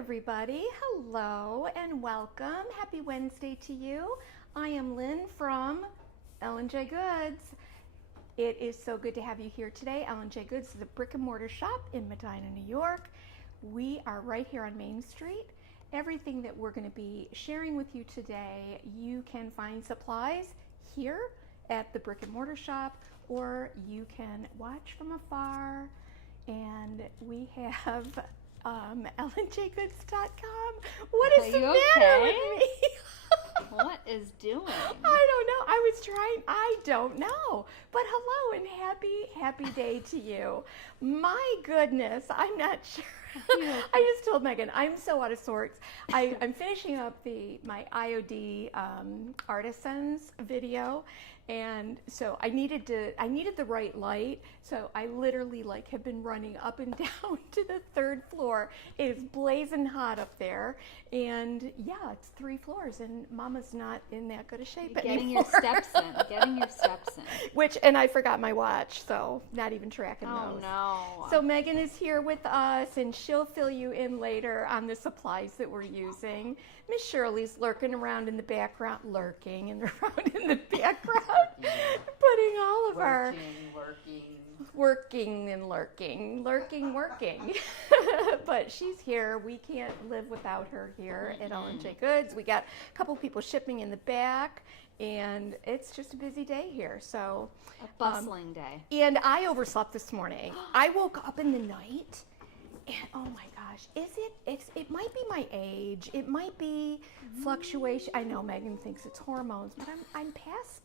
everybody. Hello and welcome. Happy Wednesday to you. I am Lynn from L&J Goods. It is so good to have you here today. L&J Goods is a brick and mortar shop in Medina, New York. We are right here on Main Street. Everything that we're going to be sharing with you today, you can find supplies here at the brick and mortar shop, or you can watch from afar. And we have LNJGoods.com. What is the matter with me? What is doing? I don't know. I don't know. But hello and happy day to you. My goodness, I'm not sure. I just told Megan, I'm so out of sorts. I'm finishing up my I.O.D. Artisans video. And so I needed the right light. So I literally have been running up and down to the third floor. It is blazing hot up there. And yeah, it's 3 floors and Mama's not in that good a shape anymore. Getting your steps in. And I forgot my watch, so not even tracking those. Oh no. So Megan is here with us and she'll fill you in later on the supplies that we're using. Miss Shirley's lurking around in the background, putting all of our working. But she's here. We can't live without her here at L&J Goods. We got a couple people shipping in the back, and it's just a busy day here. So a bustling day. And I overslept this morning. I woke up in the night. And oh my gosh, it might be my age. It might be fluctuation. I know Megan thinks it's hormones, but I'm kind of past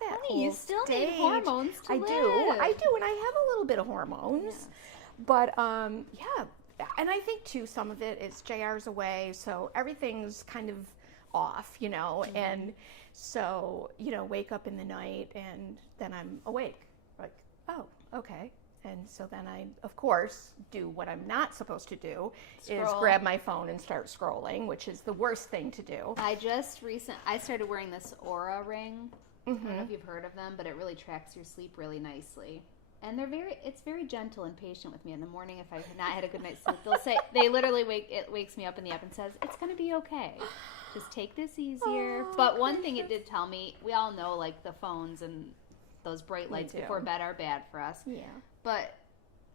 that Honey, whole you still stage. need hormones to live. I do, and I have a little bit of hormones. Yes. But yeah, and I think too some of it is JR's away, so everything's kind of off, and so, wake up in the night and then I'm awake. Like, oh, okay. And so then I, of course, do what I'm not supposed to do, is grab my phone and start scrolling, which is the worst thing to do. I started wearing this Aura ring. I don't know if you've heard of them, but it really tracks your sleep really nicely. And it's very gentle and patient with me in the morning. If I have not had a good night's sleep, they literally wakes me up in the app and says, it's going to be okay. Just take this easier. But one thing it did tell me, we all know the phones and those bright lights before bed are bad for us. Yeah. But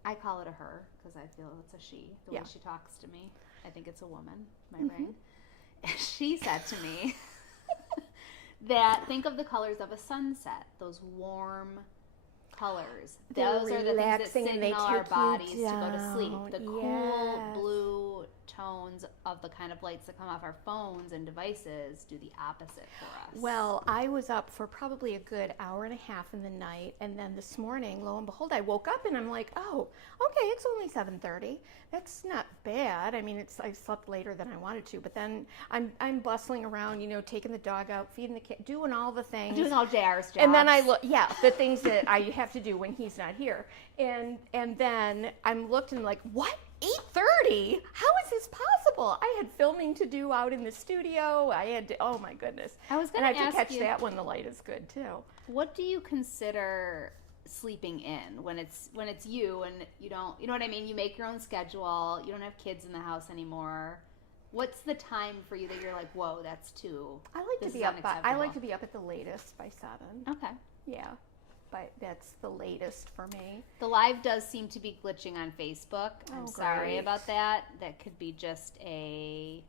I call it a her because I feel it's a she. The way she talks to me, I think it's a woman. My ring. She said to me that think of the colors of a sunset. Those warm colors. Those are the things that signal our bodies to go to sleep. The cool blue tones of the kind of lights that come off our phones and devices do the opposite for us. Well, I was up for probably a good hour and a half in the night, and then this morning, lo and behold, I woke up and I'm like, oh, okay, it's only 7:30. That's not bad. I mean, I slept later than I wanted to, but then I'm bustling around, taking the dog out, feeding the kid, doing all the things. Doing all JR's jobs. And then I look, the things that I have to do when he's not here. And then I'm looked and like, what? 8:30? How is this possible? I had filming to do out in the studio. Oh my goodness. I was going to ask you. And I have to catch that when the light is good too. What do you consider sleeping in when it's you and you don't, you know what I mean? You make your own schedule. You don't have kids in the house anymore. What's the time for you that you're like, whoa, that's too? I like to be up at the latest by 7. Okay. Yeah. But that's the latest for me. The live does seem to be glitching on Facebook. I'm sorry great. about that. That could be just a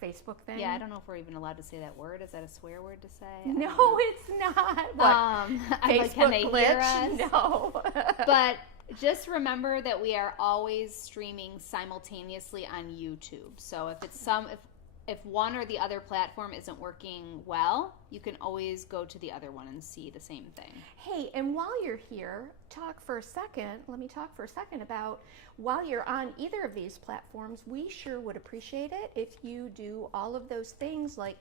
Facebook thing. Yeah, I don't know if we're even allowed to say that word. Is that a swear word to say? No, it's not. What? Facebook can they glitch? hear us? No. But just remember that we are always streaming simultaneously on YouTube. So if one or the other platform isn't working well, you can always go to the other one and see the same thing. Hey, and while you're here, let me talk for a second about while you're on either of these platforms, we sure would appreciate it if you do all of those things like,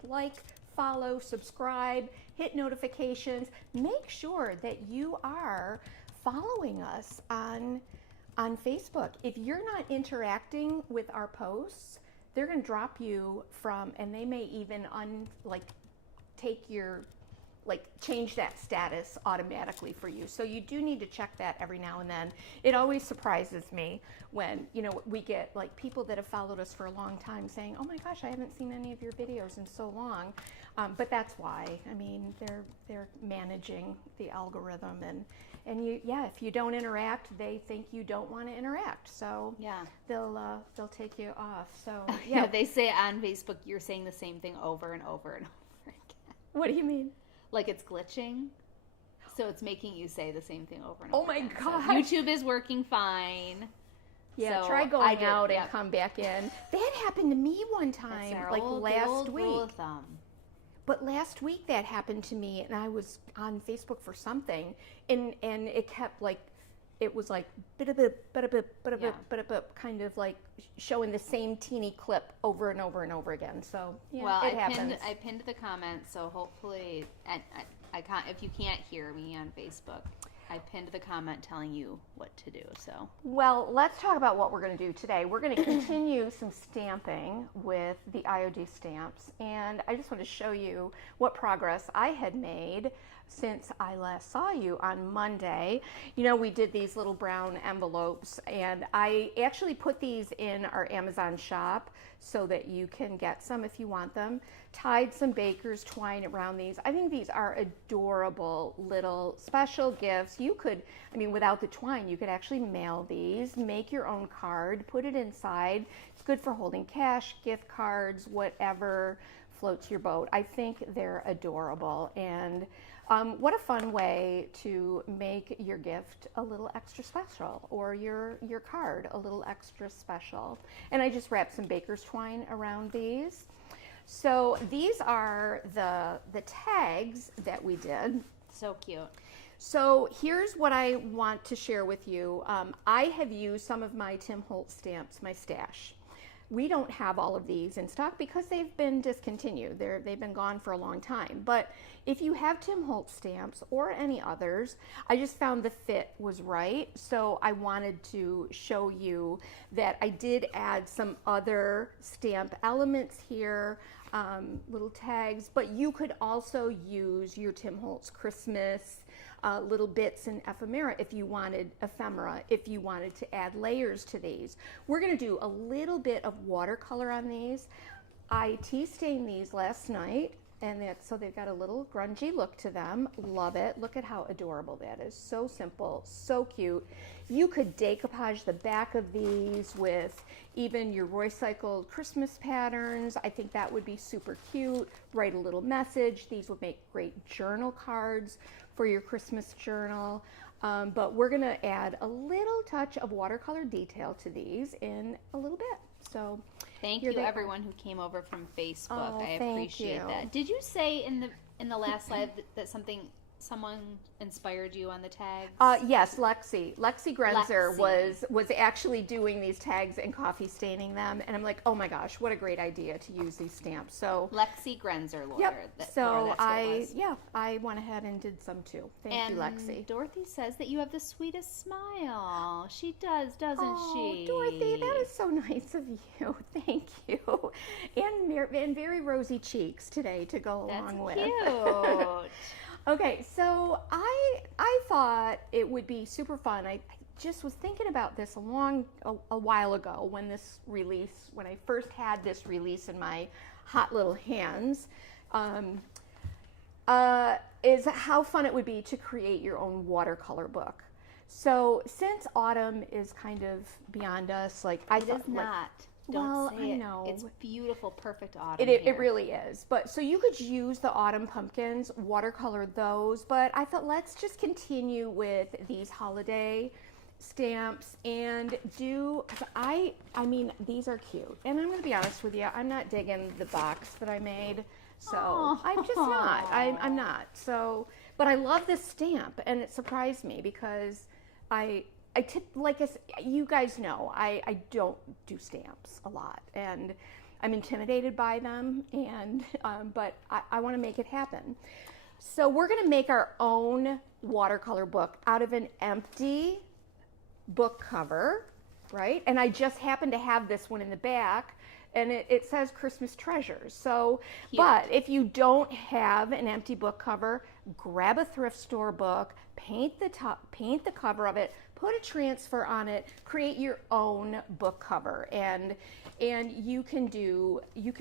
follow, subscribe, hit notifications. Make sure that you are following us on Facebook. If you're not interacting with our posts, they're going to drop you from, and they may even take your like change that status automatically for you. So you do need to check that every now and then. It always surprises me when, you know, we get like people that have followed us for a long time saying, oh my gosh, I haven't seen any of your videos in so long. But that's why. I mean, they're managing the algorithm, and you, yeah, if you don't interact, they think you don't want to interact. So yeah, they'll take you off. So yeah, they say on Facebook you're saying the same thing over and over and over again. What do you mean? Like it's glitching, so it's making you say the same thing over and Oh over. my again. gosh! So YouTube is working fine. Yeah, so try going out and come back in. That happened to me one time, like last week. Rule of thumb. But last week that happened to me, and I was on Facebook for something, and it kept like, it was like kind of like showing the same teeny clip over and over and over again. So yeah, well, it happens. I pinned the comment, so hopefully, and I can't, if you can't hear me on Facebook, I pinned the comment telling you what to do. So well, let's talk about what we're going to do today. We're going to continue some stamping with the I.O.D stamps, and I just want to show you what progress I had made since I last saw you on Monday. You know, we did these little brown envelopes, and I actually put these in our Amazon shop so that you can get some if you want them. Tied some baker's twine around these. I think these are adorable little special gifts. You could, I mean, without the twine, you could actually mail these, make your own card, put it inside. It's good for holding cash, gift cards, whatever floats your boat. I think they're adorable, and what a fun way to make your gift a little extra special, or your card a little extra special. And I just wrapped some baker's twine around these. So these are the tags that we did. so cute. So here's what I want to share with you. I have used some of my Tim Holtz stamps, my stash. We don't have all of these in stock because they've been discontinued. They've been gone for a long time. But if you have Tim Holtz stamps or any others, I just found the fit was right. So I wanted to show you that I did add some other stamp elements here, little tags, but you could also use your Tim Holtz Christmas little bits and ephemera if you wanted to add layers to these. We're going to do a little bit of watercolor on these. I tea stained these last night, and so they've got a little grungy look to them. Love it. Look at how adorable that is. So simple, so cute. You could decoupage the back of these with even your recycled Christmas patterns. I think that would be super cute. Write a little message. These would make great journal cards for your Christmas journal. But we're going to add a little touch of watercolor detail to these in a little bit. So thank you everyone who came over from Facebook. Oh, I appreciate that. Did you say in the last live that someone inspired you on the tags? Yes, Lexi Grenzer was actually doing these tags and coffee staining them, and I'm like, oh my gosh, what a great idea to use these stamps. So Lexi Grenzer, Laura. Yep. I went ahead and did some too. Thank you, Lexi. Dorothy says that you have the sweetest smile. She does, doesn't she? Dorothy, that is so nice of you. Thank you. And very rosy cheeks today to go along with. Cute. Okay, so I thought it would be super fun. I just was thinking about this a while ago when I first had this release in my hot little hands, is how fun it would be to create your own watercolor book. So since autumn is kind of beyond us, like it is not. Don't say it. Know. It's beautiful, perfect autumn. It really is. But so you could use the autumn pumpkins, watercolor those. But I thought let's just continue with these holiday stamps and do. I mean these are cute. And I'm going to be honest with you, I'm not digging the box that I made. So I'm just not. I'm not. So, but I love this stamp, and it surprised me because you guys know, I don't do stamps a lot, and I'm intimidated by them, and but I want to make it happen. So we're going to make our own watercolor book out of an empty book cover, right? And I just happen to have this one in the back, and it says Christmas Treasures. So, Cute. But if you don't have an empty book cover, grab a thrift store book, paint the top, paint the cover of it, put a transfer on it, create your own book cover, and you can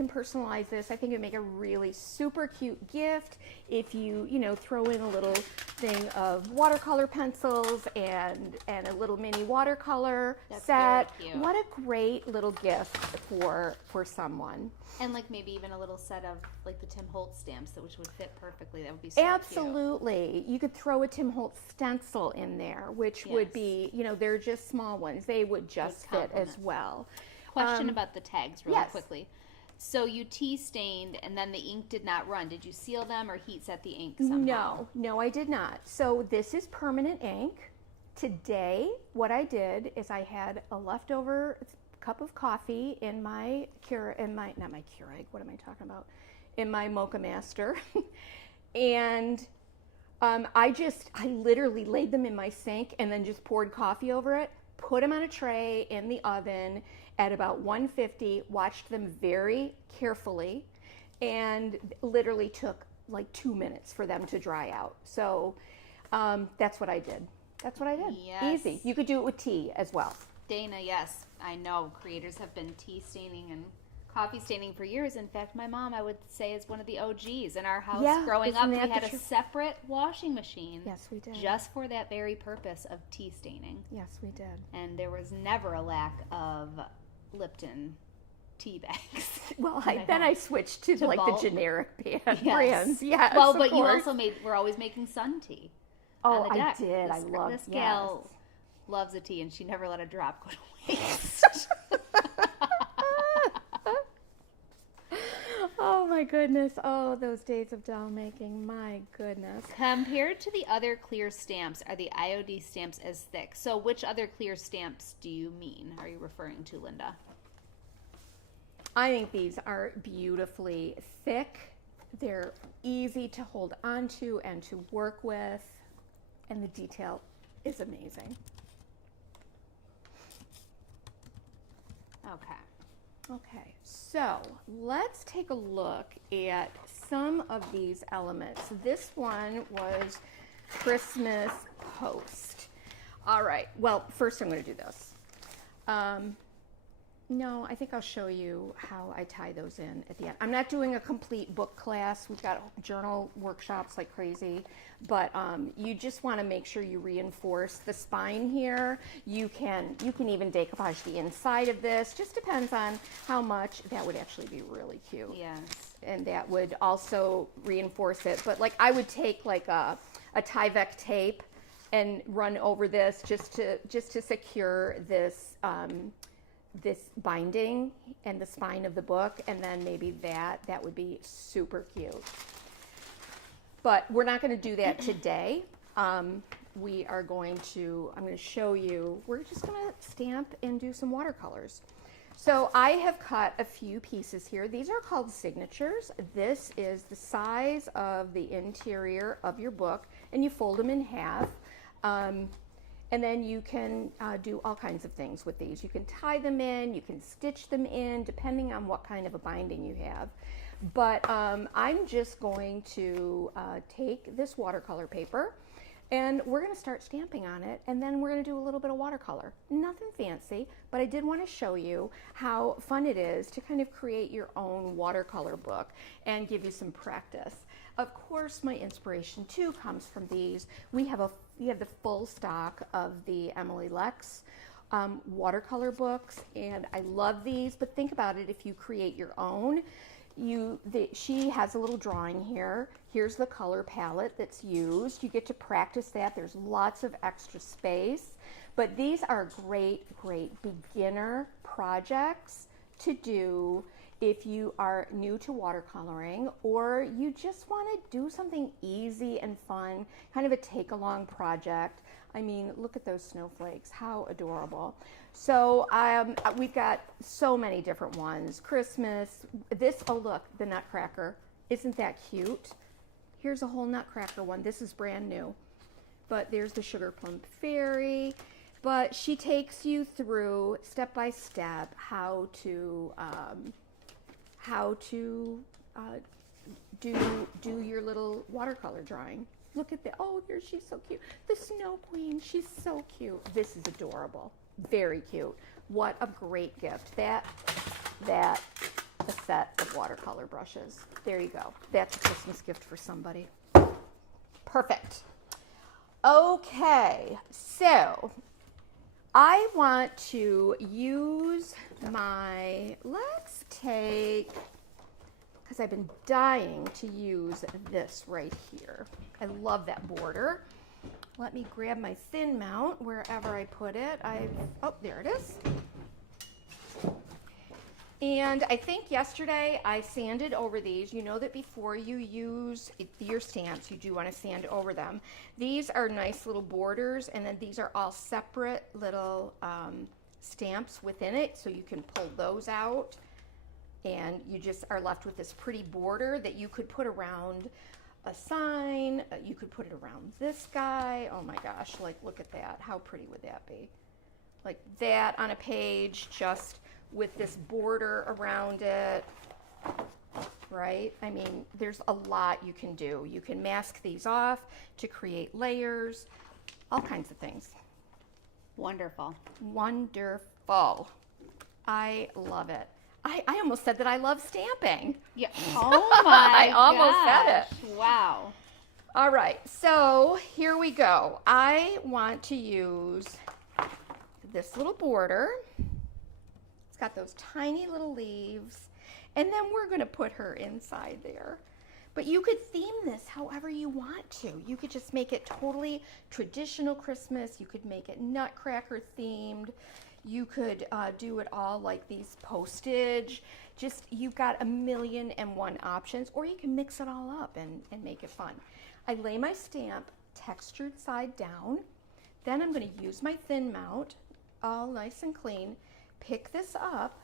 personalize this. I think it would make a really super cute gift if you throw in a little thing of watercolor pencils and a little mini watercolor set. Very cute. What a great little gift for someone. And like maybe even a little set of like the Tim Holtz stamps which would fit perfectly. That would be so Absolutely. cute. You could throw a Tim Holtz stencil in there, which would be, they're just small ones. They would just fit as well. Question about the tags really quickly. So you tea stained and then the ink did not run. Did you seal them or heat set the ink somehow? No, I did not. So this is permanent ink. Today, what I did is I had a leftover cup of coffee in my not my Keurig, what am I talking about? In my Mocha Master. And I literally laid them in my sink and then just poured coffee over it, put them on a tray in the oven at about 150, watched them very carefully, and literally took like 2 minutes for them to dry out. So that's what I did. Yes. Easy. You could do it with tea as well. Dana, yes, I know. Creators have been tea staining and coffee staining for years. In fact, my mom, I would say, is one of the OGs. In our house growing up, we had a separate washing machine. Yes, we did. Just for that very purpose of tea staining. Yes, we did. And there was never a lack of Lipton tea bags. Well, then I switched to like bulk. the generic brands. Yes, well, but course. you also we're always making sun tea. Oh, I did. I love this gal loves a tea, and she never let a drop go to waste. Oh my goodness. Oh, those days of doll making. My goodness. Compared to the other clear stamps, are the I.O.D. stamps as thick? So which other clear stamps do you mean? Are you referring to, Linda? I think these are beautifully thick. They're easy to hold onto and to work with. And the detail is amazing. Okay, so let's take a look at some of these elements. This one was Christmas Post. All right, well, first I'm going to do this. No, I think I'll show you how I tie those in at the end. I'm not doing a complete book class. We've got journal workshops like crazy, but you just want to make sure you reinforce the spine here. You can even decoupage the inside of this. Just depends on how much. That would actually be really cute. Yes. And that would also reinforce it. But like I would take like a Tyvek tape and run over this just to secure this this binding and the spine of the book, and then maybe that would be super cute. But we're not going to do that today. I'm going to show you, we're just going to stamp and do some watercolors. So I have cut a few pieces here. These are called signatures. This is the size of the interior of your book, and you fold them in half. And then you can do all kinds of things with these. You can tie them in, you can stitch them in, depending on what kind of a binding you have. But I'm just going to take this watercolor paper, and we're going to start stamping on it, and then we're going to do a little bit of watercolor. Nothing fancy, but I did want to show you how fun it is to kind of create your own watercolor book and give you some practice. Of course, my inspiration too comes from these. We have the full stock of the Emily Lex watercolor books, and I love these. But think about it: if you create your own, she has a little drawing here. Here's the color palette that's used. You get to practice that. There's lots of extra space, but these are great beginner projects to do if you are new to watercoloring, or you just want to do something easy and fun, kind of a take-along project. I mean, look at those snowflakes, how adorable. So we've got so many different ones. Christmas, oh look, the Nutcracker. Isn't that cute? Here's a whole Nutcracker one. This is brand new. But there's the Sugar Plum Fairy. But she takes you through, step by step, how to do your little watercolor drawing. Look at that. Oh, there, she's so cute. The Snow Queen, she's so cute. This is adorable. Very cute. What a great gift. That a set of watercolor brushes. There you go. That's a Christmas gift for somebody. Perfect. Okay, so I want to use let's take, because I've been dying to use this right here. I love that border. Let me grab my thin mount wherever I put it. Oh, there it is. And I think yesterday I sanded over these. You know that before you use your stamps, you do want to sand over them. These are nice little borders, and then these are all separate little stamps within it, so you can pull those out, and you just are left with this pretty border that you could put around a sign. You could put it around this guy. Oh my gosh, like look at that. How pretty would that be? Like that on a page, just with this border around it, right? I mean, there's a lot you can do. You can mask these off to create layers, all kinds of things. Wonderful. Wonderful. I love it. I almost said that I love stamping. Yeah. Oh my I almost said it. Wow. All right, so here we go. I want to use this little border. It's got those tiny little leaves, and then we're going to put her inside there. But you could theme this however you want to. You could just make it totally traditional Christmas. You could make it Nutcracker themed. You could do it all like these postage. Just, you've got 1,000,001 options, or you can mix it all up and make it fun. I lay my stamp textured side down. Then I'm going to use my thin mount, all nice and clean. Pick this up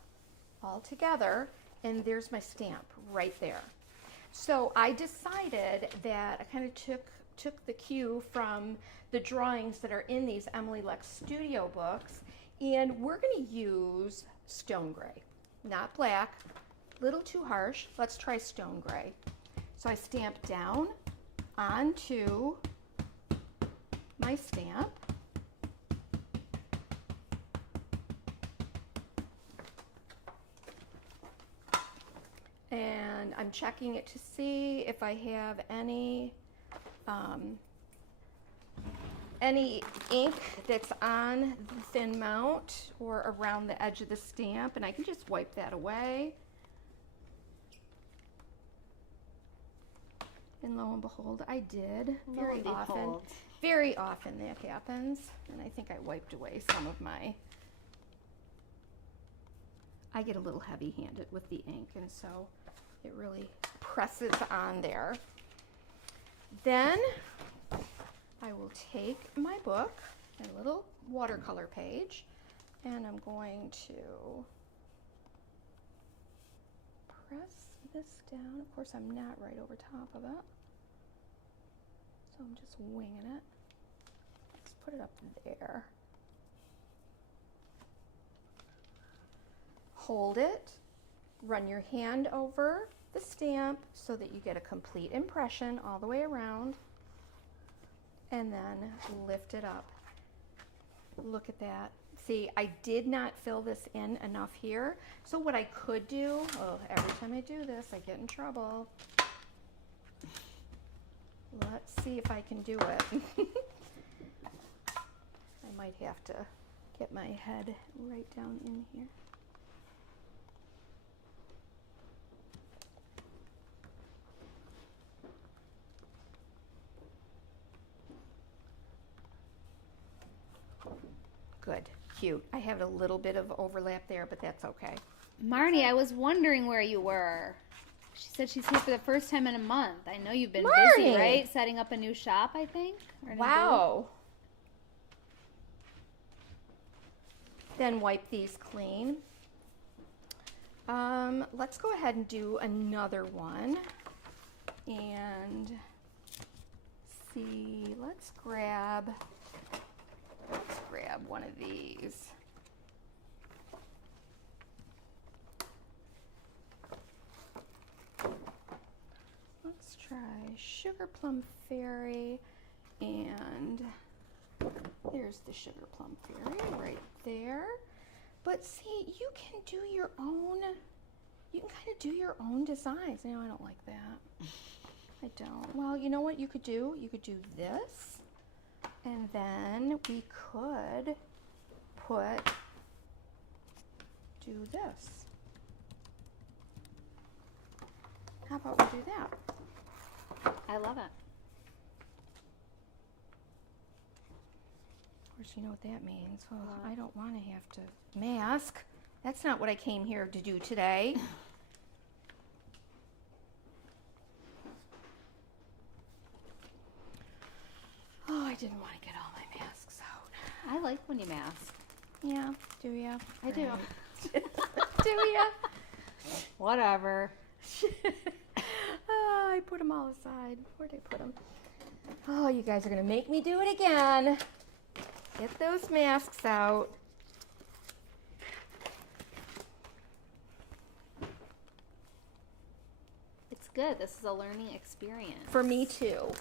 all together, and there's my stamp right there. So I decided that I kind of took the cue from the drawings that are in these Emily Lex Studio books, and we're going to use stone gray, not black, little too harsh. Let's try stone gray. So I stamp down onto my stamp. And I'm checking it to see if I have any ink that's on the thin mount or around the edge of the stamp, and I can just wipe that away. And lo and behold, I did. Very often that happens. And I think I wiped away some of my, I get a little heavy-handed with the ink, and so it really presses on there. Then I will take my book, my little watercolor page, and I'm going to press this down. Of course, I'm not right over top of it, so I'm just winging it. Let's put it up there. Hold it, run your hand over the stamp so that you get a complete impression all the way around, and then lift it up. Look at that. See, I did not fill this in enough here. So what I could do, every time I do this, I get in trouble. Let's see if I can do it. I might have to get my head right down in here. Good, cute. I have a little bit of overlap there, but that's okay. Marnie, I was wondering where you were. She said she's here for the first time in a month. I know you've been busy, right? Setting up a new shop, I think. Wow. Then wipe these clean. Let's go ahead and do another one. And see, let's grab one of these. Sugar Plum Fairy, and there's the Sugar Plum Fairy right there. But see, you can do your own, you can kind of do your own designs. No, I don't like that. I don't. Well, you know what you could do? You could do this, and then we could do this. How about we do that? I love it. Of course, you know what that means. Well, I don't want to have to mask. That's not what I came here to do today. Oh, I didn't want to get all my masks out. I like when you mask. Yeah, do ya? I do. Do ya? Whatever. Oh, I put them all aside. Where'd I put them? Oh, you guys are going to make me do it again. Get those masks out. It's good. This is a learning experience. For me, too.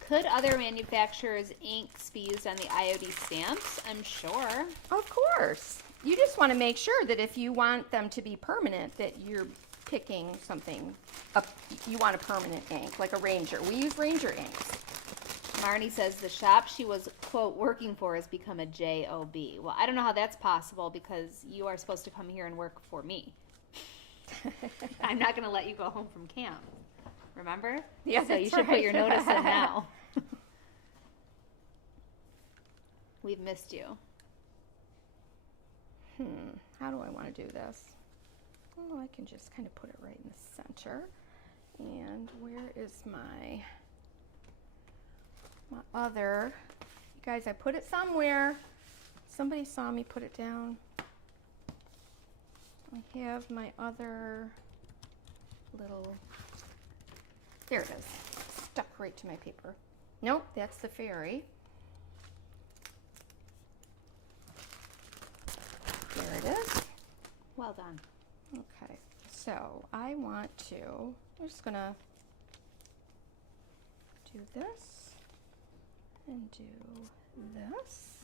Could other manufacturers' inks be used on the I.O.D. stamps? I'm sure. Of course. You just want to make sure that if you want them to be permanent, that you're picking something up. You want a permanent ink, like a Ranger. We use Ranger inks. Marnie says the shop she was, quote, working for has become a job. Well, I don't know how that's possible because you are supposed to come here and work for me. I'm not going to let you go home from camp. Remember? Yeah, so you should put your notice in now. We've missed you. How do I want to do this? Oh, I can just kind of put it right in the center. And where is my other? You guys, I put it somewhere. Somebody saw me put it down. I have my other little, there it is, stuck right to my paper. Nope, that's the fairy. There it is. Well done. Okay, so I want to, I'm just gonna do this and do this.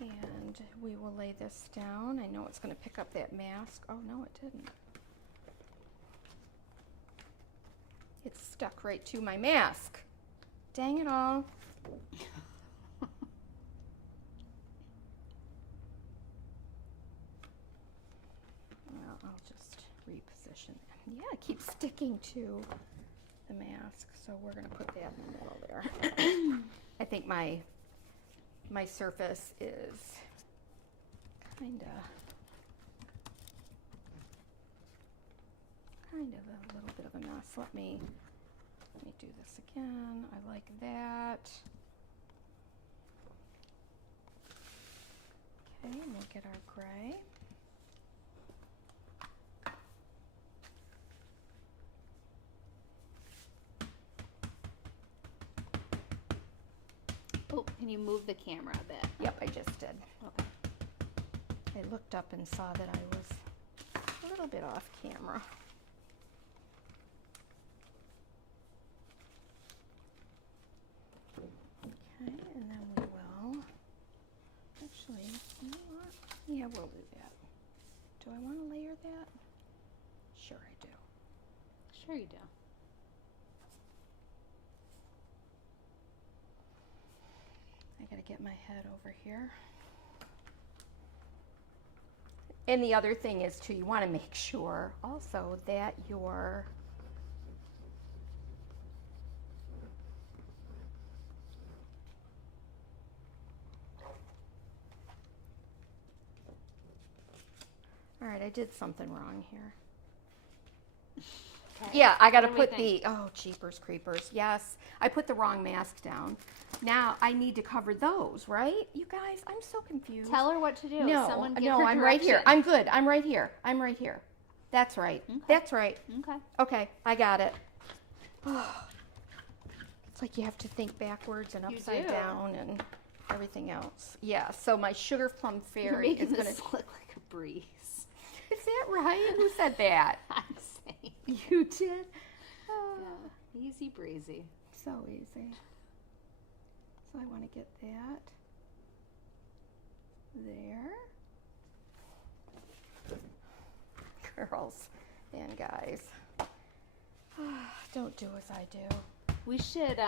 And we will lay this down. I know it's going to pick up that mask. Oh, no, it didn't. It's stuck right to my mask. Dang it all. Well, I'll just reposition it. Yeah, it keeps sticking to the mask. So we're going to put that in the middle there. I think my surface is kind of a little bit of a mess. Let me do this again. I like that. Okay, and we'll get our gray. Oh, can you move the camera a bit? Yep, I just did. Okay. I looked up and saw that I was a little bit off camera. Okay, and then we will, actually, you know what? Yeah, we'll do that. Do I want to layer that? Sure I do. Sure you do. I gotta get my head over here. And the other thing is too, you want to make sure also that your all right, I did something wrong here. Okay. Yeah, I gotta What do we put the, oh, jeepers creepers. Yes, I put the wrong mask down. Now I need to cover those, right? You guys, I'm so confused. Tell her what to do. No, Someone give no, her I'm right here. direction. I'm good. I'm right here. I'm right here. That's right. Okay. That's right. Okay. Okay, I got it. It's like you have to think backwards and You upside do. down and everything else. Yeah, so my sugar plum You're fairy making is going this to... look like a breeze. Is that right? Who said that? I'm saying. You did? Oh, Yeah. Easy breezy. so easy. So I want to get that there. Girls and guys, don't do as I do. We should,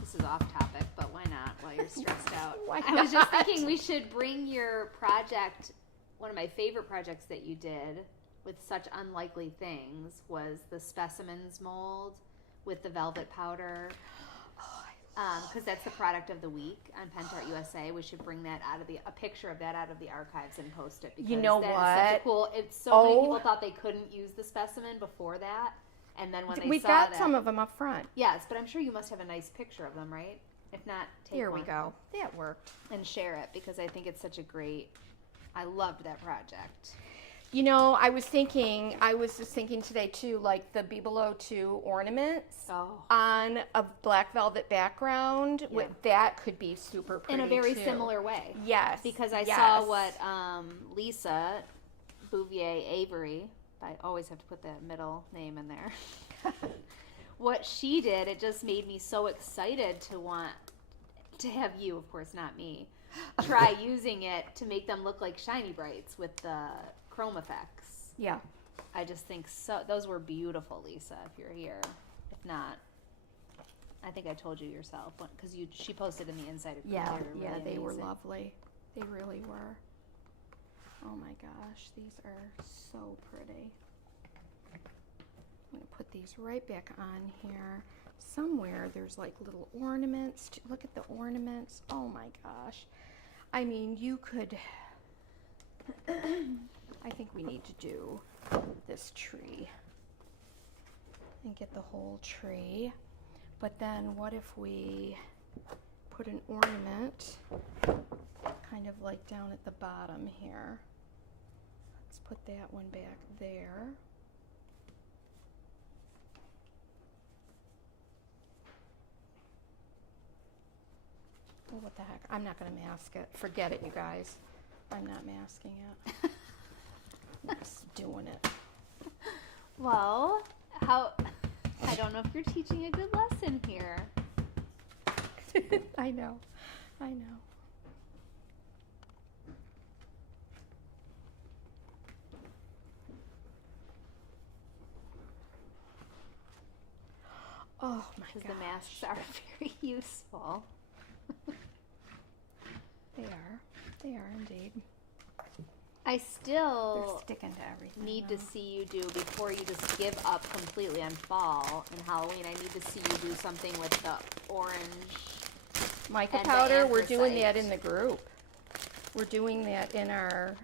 this is off topic, but why not while you're stressed out? Why I was just not? thinking we should bring your project, one of my favorite projects that you did with such unlikely things was the specimens mold with the velvet powder. Because that's the product of the week on Pentart USA. We should bring that out of a picture of that out of the archives and post it. Because You know that is what? such a cool, so many people thought they couldn't use the specimen before that. And then when they We've saw got that, some of them up front. yes, but I'm sure you must have a nice picture of them, right? If not, take Here one we go. That worked. and share it because I think it's such a great. I loved that project. You know, I was just thinking today too, like the Bibelot 2 ornaments Oh, on a black velvet background. Yeah. That could be super pretty in a very too. similar way. Yes. Because I yes. saw what Lisa Bouvier Avery, I always have to put that middle name in there. What she did, it just made me so excited to want to have you, of course, not me, try using it to make them look like shiny brights with the chrome effects. Yeah. I just think so. Those were beautiful, Lisa. If you're here, if not, I think I told you yourself because she posted in the Insider. Yeah. They were Yeah. really They were amazing. lovely. They really were. Oh my gosh, these are so pretty. I'm going to put these right back on here. Somewhere there's like little ornaments. Look at the ornaments. Oh my gosh. I mean, you could... I think we need to do this tree and get the whole tree. But then what if we put an ornament kind of like down at the bottom here? Let's put that one back there. Oh, what the heck? I'm not going to mask it. Forget it, you guys. I'm not masking it. I'm just doing it. Well, how? I don't know if you're teaching a good lesson here. I know. I know. Oh my Because gosh. the masks are very useful. They are. They are indeed. I They're still sticking to everything. need though. to see you do, before you just give up completely on fall and Halloween, I need to see you do something with the orange. Mica and the powder, we're doing that anthracite. in the group. We're doing that in our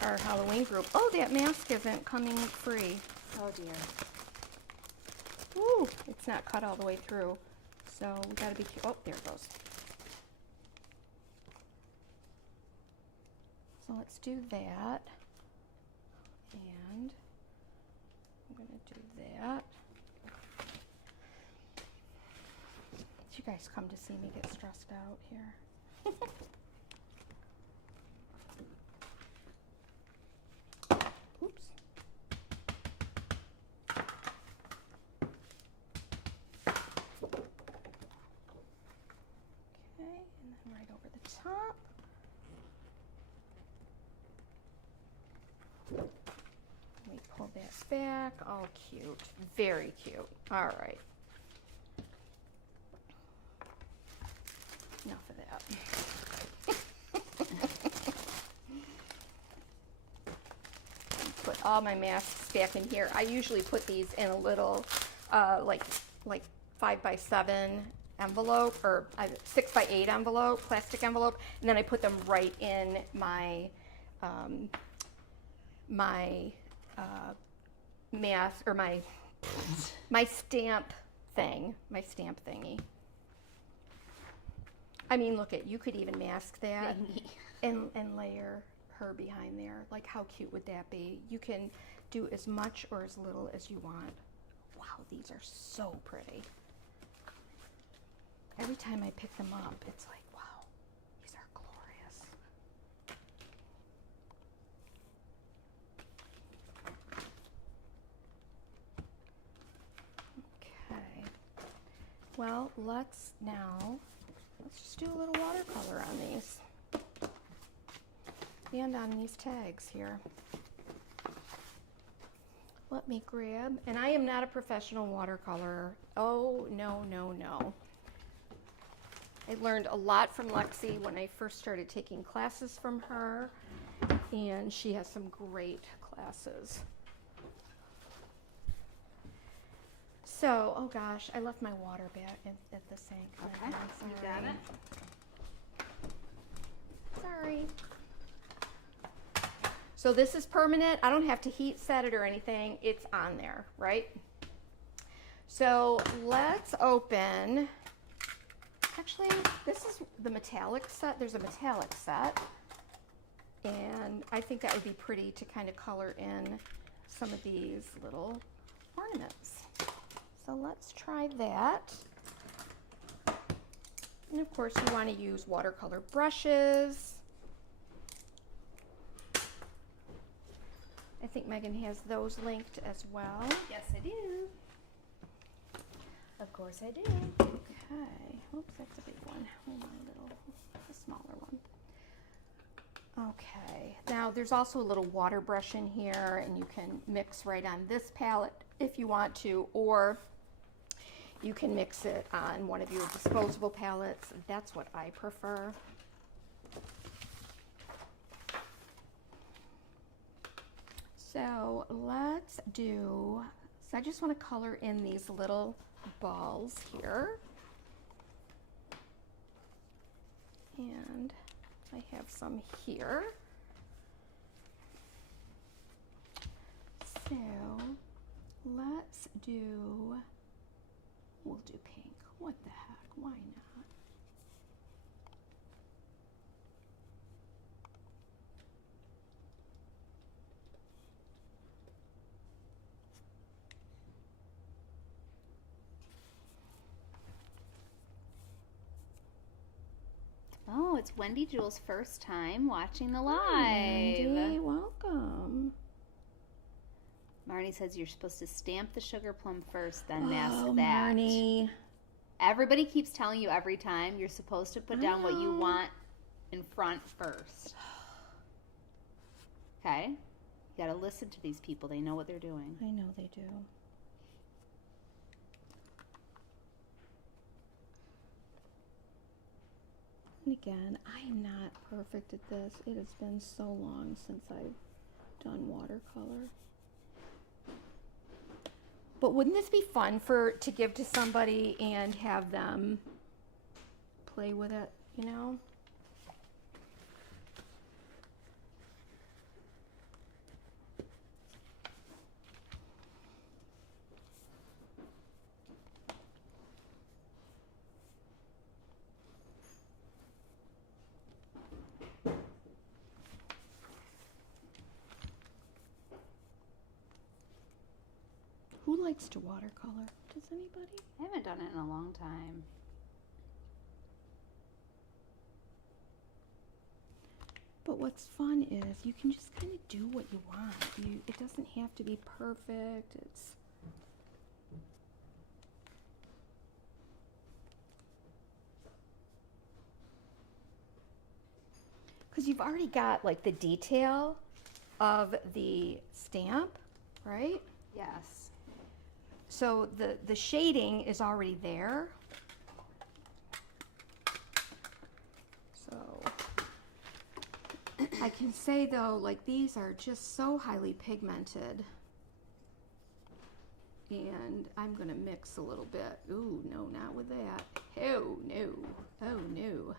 Halloween group. Oh, that mask isn't coming free. Oh dear. Ooh, it's not cut all the way through. So we gotta be, oh, there it goes. So let's do that. And I'm gonna do that. You guys come to see me get stressed out here. Oops. Okay, and then right over the top. Let me pull that back. Oh, cute. Very cute. All right. Enough of that. Put all my masks back in here. I usually put these in a little, like 5x7 envelope or 6x8 envelope, plastic envelope, and then I put them right in my mask or my stamp thing, my stamp thingy. I mean, look at, you could even mask that and layer her behind there. Like, how cute would that be? You can do as much or as little as you want. Wow. wow, these are so pretty. Every time I pick them up, it's like, wow, these are glorious. Okay. Well, let's just do a little watercolor on these. And on these tags here. Let me grab, and I am not a professional watercolorer. Oh, no, no, no. I learned a lot from Lexi when I first started taking classes from her, and she has some great classes. So, oh gosh, I left my water back at the sink. Okay, you got it. Sorry. So this is permanent. I don't have to heat set it or anything. It's on there, right? So let's open, actually, this is the metallic set. There's a metallic set. And I think that would be pretty to kind of color in some of these little ornaments. So let's try that. And of course you want to use watercolor brushes. I think Megan has those linked as well. Yes, I do. Of course I do. Okay. Oops, that's a big one. Hold on a smaller one. Okay. Now there's also a little water brush in here, and you can mix right on this palette if you want to, or you can mix it on one of your disposable palettes. That's what I prefer. So let's do, so I just want to color in these little balls here. And I have some here. So let's do, we'll do pink. What the heck? Why not? Oh, it's Wendy Jewel's first time watching the live. Hi, Wendy, welcome. Marnie says you're supposed to stamp the sugar plum first, then mask that. Marnie. Everybody keeps telling you every time you're supposed to put down what you want in front first. Okay? You gotta listen to these people. They know what they're doing. I know they do. And again, I am not perfect at this. It has been so long since I've done watercolor. But wouldn't this be fun to give to somebody and have them play with it, you know? Who likes to watercolor? Does anybody? I haven't done it in a long time. But what's fun is you can just kind of do what you want. It doesn't have to be perfect. It's because you've already got like the detail of the stamp, right? Yes. So the shading is already there. So I can say though, like these are just so highly pigmented. And I'm gonna mix a little bit. Ooh, no, not with that. Oh no, oh no.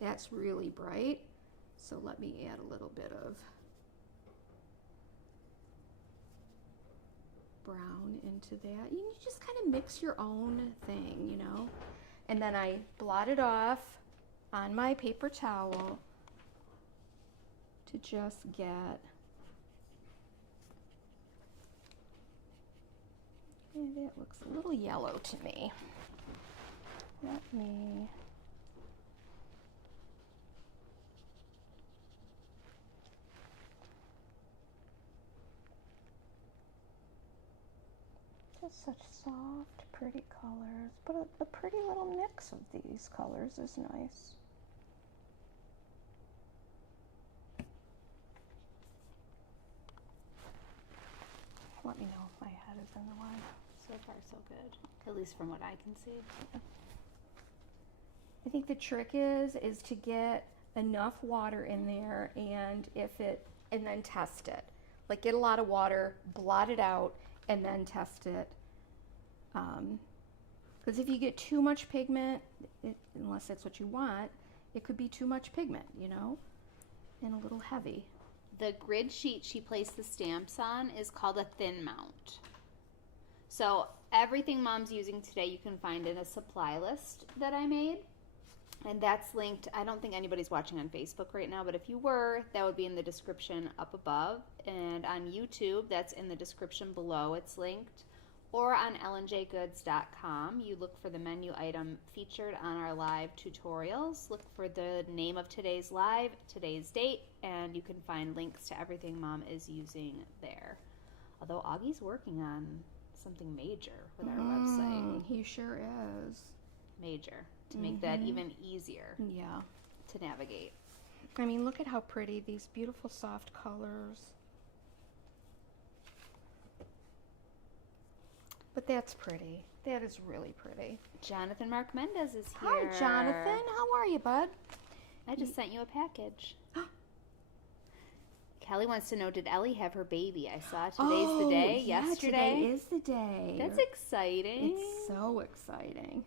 That's really bright. So let me add a little bit of brown into that. You just kind of mix your own thing, you know. And then I blot it off on my paper towel to just get That looks a little yellow to me. Let me... Just such soft, pretty colors, but a pretty little mix of these colors is nice. Let me know if my head is in the way. So far, so good. At least from what I can see. I think the trick is to get enough water in there, and and then test it. Like, get a lot of water, blot it out, and then test it. Because if you get too much pigment, unless that's what you want, it could be too much pigment, you know, and a little heavy. The grid sheet she placed the stamps on is called a thin mount. So everything Mom's using today you can find in a supply list that I made. And that's linked. I don't think anybody's watching on Facebook right now, but if you were, that would be in the description up above. And on YouTube, that's in the description below. It's linked. Or on ellenjgoods.com, you look for the menu item featured on our live tutorials. Look for the name of today's live, today's date, and you can find links to everything Mom is using there. Although Augie's working on something major with our website. He sure is. Major. To make that even easier to navigate. I mean, look at how pretty these beautiful soft colors. But that's pretty. That is really pretty. Jonathan Mark Mendez is here. Hi, Jonathan. How are you, bud? I just sent you a package. Kelly wants to know, did Ellie have her baby? I saw today's the day. Yesterday. Today is the day. That's exciting. It's so exciting.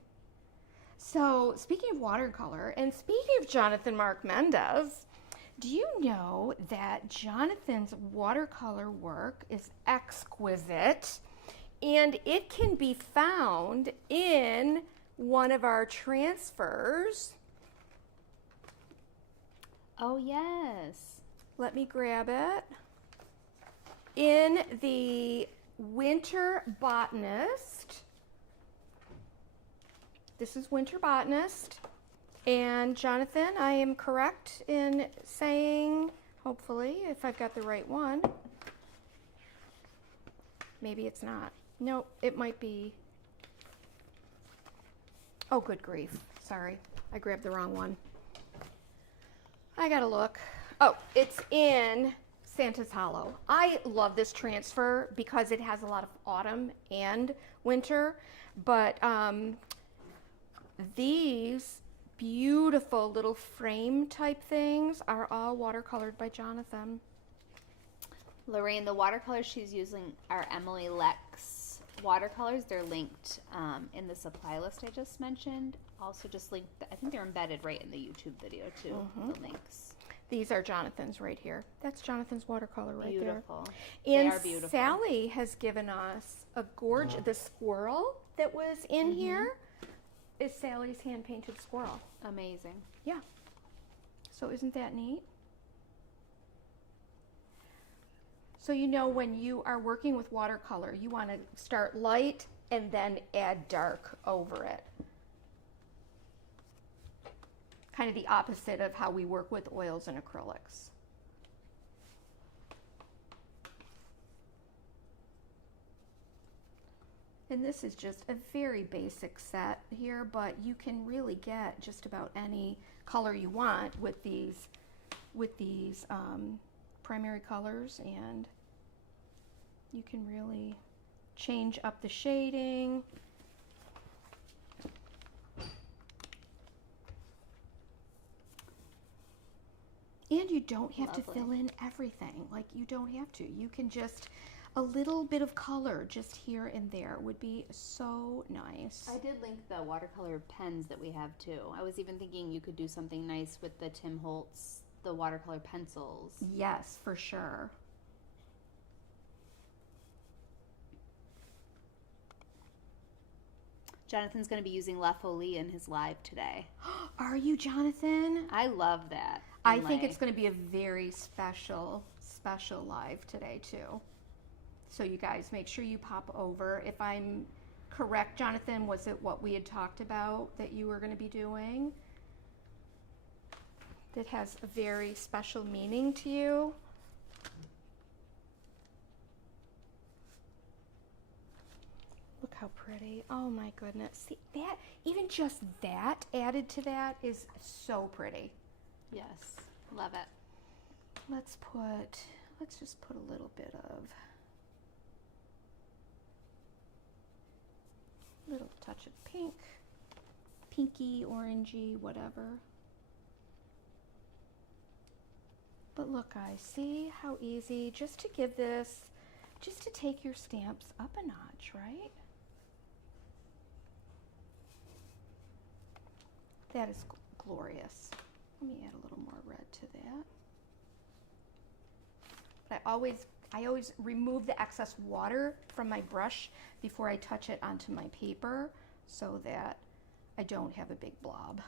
So, speaking of watercolor, and speaking of Jonathan Mark Mendez, do you know that Jonathan's watercolor work is exquisite, and it can be found in one of our transfers? Oh, yes. Let me grab it. In the Winter Botanist. This is Winter Botanist. And Jonathan, I am correct in saying, hopefully, if I've got the right one. Maybe it's not. Nope, it might be. Oh, good grief. Sorry, I grabbed the wrong one. I gotta look. Oh, it's in Santa's Hollow. I love this transfer because it has a lot of autumn and winter, but these beautiful little frame type things are all watercolored by Jonathan. Lorraine, the watercolors she's using are Emily Leck's watercolors. They're linked in the supply list I just mentioned. Also just linked, I think they're embedded right in the YouTube video too, the links. These are Jonathan's right here. That's Jonathan's watercolor right Beautiful. there. And they are beautiful. Sally has given us a gorgeous, the squirrel that was in here is Sally's hand-painted squirrel. Amazing. Yeah. So isn't that neat? So you know when you are working with watercolor, you want to start light and then add dark over it. Kind of the opposite of how we work with oils and acrylics. And this is just a very basic set here, but you can really get just about any color you want with these primary colors, and you can really change up the shading. And you don't have to fill in everything. Like, you don't have to. You can just, a little bit of color just here and there would be so nice. I did link the watercolor pens that we have too. I was even thinking you could do something nice with the Tim Holtz, the watercolor pencils. Yes, for sure. Jonathan's going to be using La Folie in his live today. Are you, Jonathan? I love that. I think it's going to be a very special live today too. So you guys make sure you pop over. If I'm correct, Jonathan, was it what we had talked about that you were going to be doing? That has a very special meaning to you? Look how pretty. Oh my goodness. See that, even just that added to that is so pretty. Yes, love it. Let's just put a little bit of, little touch of pink, pinky, orangey, whatever. But look guys, see how easy, just to give this, just to take your stamps up a notch, right? That is glorious. Let me add a little more red to that. But I always remove the excess water from my brush before I touch it onto my paper so that I don't have a big blob.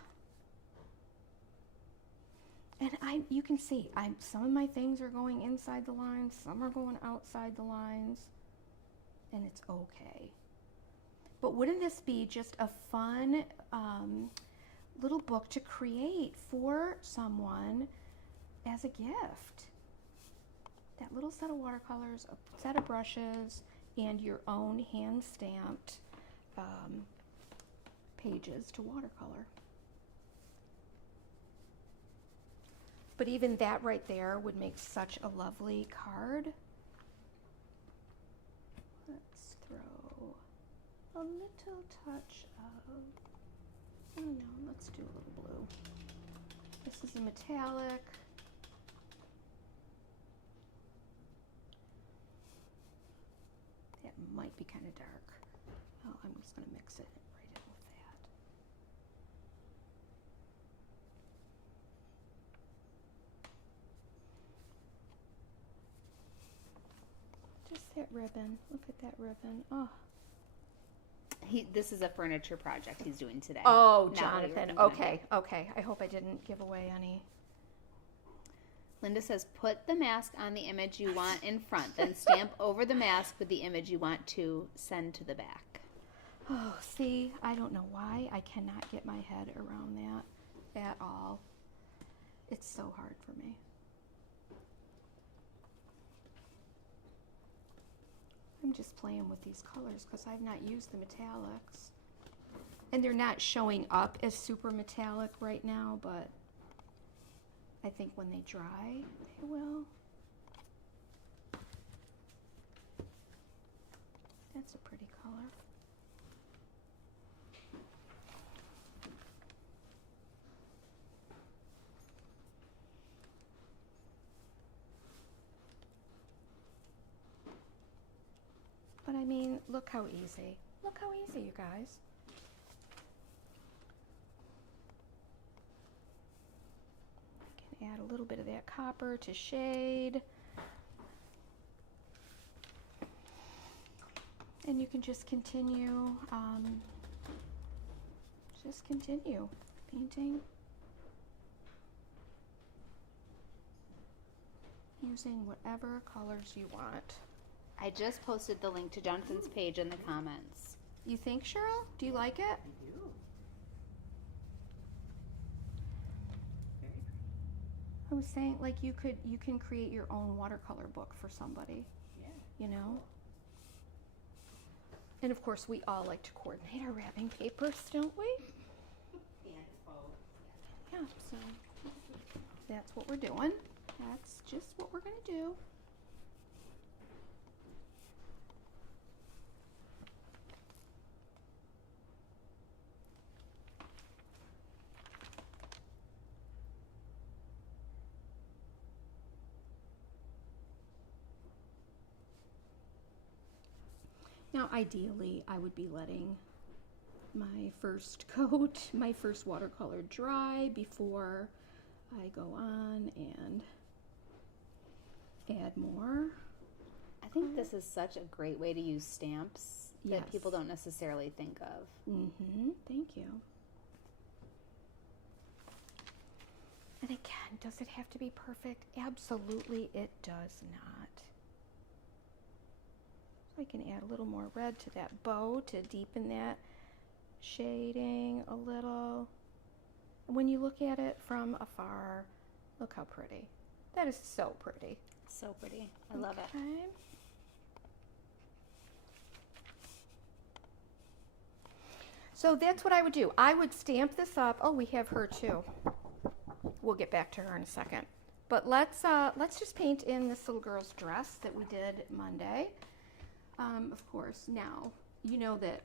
And you can see, some of my things are going inside the lines, some are going outside the lines, and it's okay. But wouldn't this be just a fun little book to create for someone as a gift? That little set of watercolors, a set of brushes, and your own hand-stamped pages to watercolor. But even that right there would make such a lovely card. Let's throw a little touch of, oh no, let's do a little blue. This is a metallic. That might be kind of dark. Oh, I'm just going to mix it right in with that. Just that ribbon. Look at that ribbon. Oh. This is a furniture project he's doing today. Oh, Jonathan. Okay, okay. I hope I didn't give away any. Linda says, put the mask on the image you want in front, then stamp over the mask with the image you want to send to the back. Oh, see, I don't know why I cannot get my head around that at all. It's so hard for me. I'm just playing with these colors because I've not used the metallics. And they're not showing up as super metallic right now, but I think when they dry, they will. That's a pretty color. But I mean, look how easy. Look how easy, you guys. I can add a little bit of that copper to shade. And you can just continue painting using whatever colors you want. I just posted the link to Jonathan's page in the comments. You think, Cheryl? Do you like it? I do. Very pretty. I was saying, like, you can create your own watercolor book for somebody. Yeah. You know? And of course, we all like to coordinate our wrapping papers, don't we? And both. Yeah, so that's what we're doing. That's just what we're going to do. Now, ideally, I would be letting my first coat, my first watercolor dry before I go on and add more. I think this is such a great way to use stamps that people don't necessarily think of. Mm-hmm. Thank you. And again, does it have to be perfect? Absolutely, it does not. I can add a little more red to that bow to deepen that shading a little. When you look at it from afar, look how pretty. That is so pretty. So pretty. I love it. Okay. So that's what I would do. I would stamp this up. Oh, we have her too. We'll get back to her in a second. But let's just paint in this little girl's dress that we did Monday. Of course, now you know that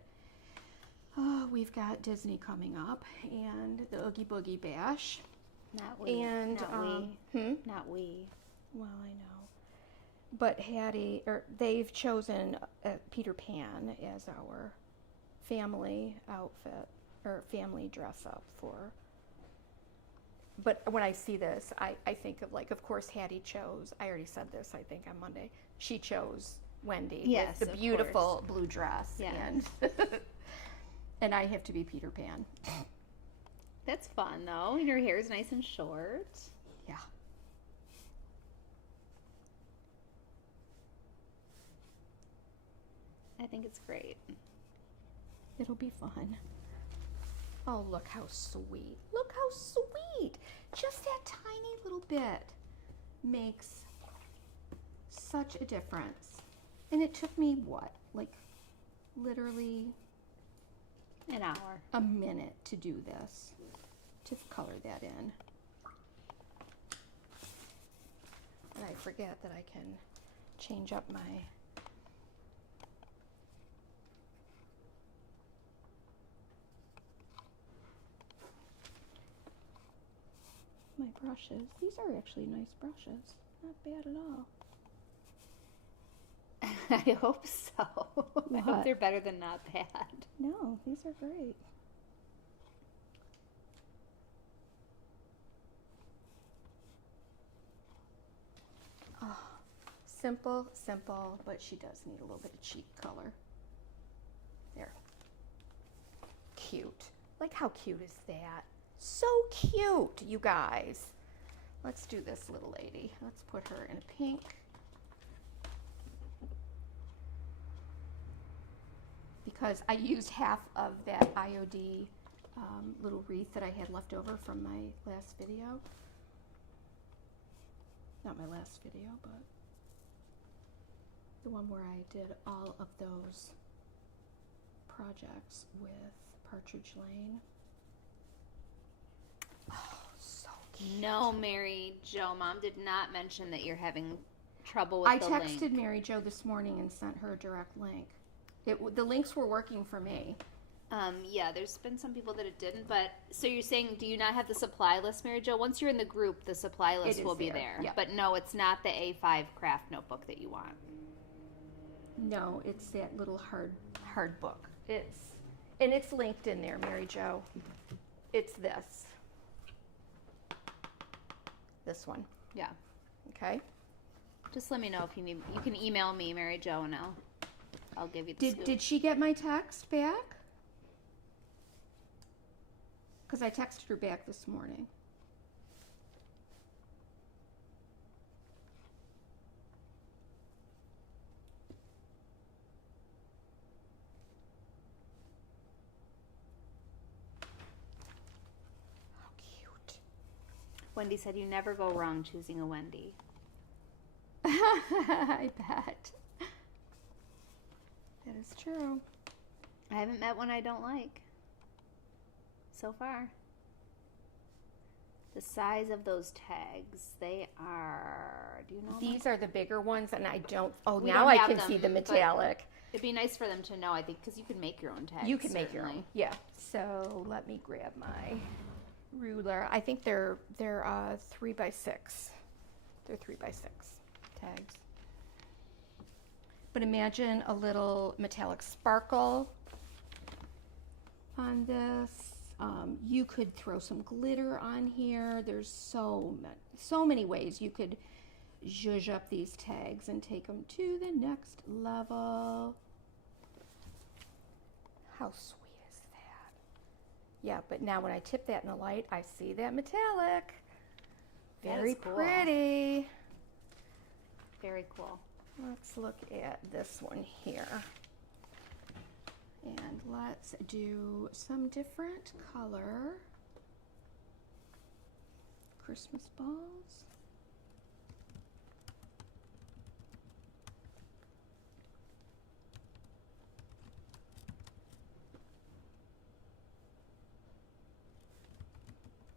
we've got Disney coming up and the Oogie Boogie Bash. Not we. And not we. Not we. Well, I know. But they've chosen Peter Pan as our family outfit or family dress up for. But when I see this, I think of, like, of course, Hattie chose, I already said this, I think, on Monday. She chose Wendy Yes, with the of beautiful blue dress. Yes. And I have to be Peter Pan. That's fun, though. And your hair is nice and short. Yeah. I think it's great. It'll be fun. Oh, look how sweet. Look how sweet. Just that tiny little bit makes such a difference. And it took me, what, like literally An hour. a minute to do this, to color that in. And I forget that I can change up my brushes. These are actually nice brushes. Not bad at all. I hope so. I hope What? they're better than not bad. No, these are great. Oh, simple, but she does need a little bit of cheek color. There. Cute. Like, how cute is that? So cute, you guys. Let's do this little lady. Let's put her in a pink. Because I used half of that I.O.D. Little wreath that I had left over from my last video. Not my last video, but the one where I did all of those projects with Partridge Lane. Oh, so cute. No, Mary Jo, Mom did not mention that you're having trouble with the link. I texted Mary Jo this morning and sent her a direct link. The links were working for me. Yeah, there's been some people that it didn't, but so you're saying, do you not have the supply list, Mary Jo? Once you're in the group, the supply list will be there. Yeah. But no, it's not the A5 craft notebook that you want. No, it's that little hard book. It's linked in there, Mary Jo. It's this one. Yeah. Okay. Just let me know if you need. You can email me, Mary Jo, and I'll give you the scoop. Did she get my text back? Because I texted her back this morning. How cute. Wendy said you never go wrong choosing a Wendy. I bet. That is true. I haven't met one I don't like so far. The size of those tags, they are, do you know? These are the bigger ones, and I don't, We now don't I have can them, see the but metallic. It'd be nice for them to know, I think, because you can make your own tags. You can make your certainly. own. Yeah. So let me grab my ruler. I think they're 3x6. They're 3x6 tags. But imagine a little metallic sparkle on this. You could throw some glitter on here. There's so many ways you could zhuzh up these tags and take them to the next level. How sweet is that? Yeah, but now when I tip that in the light, I see that metallic. That Very is cool. pretty. Very cool. Let's look at this one here. And let's do some different color. Christmas balls.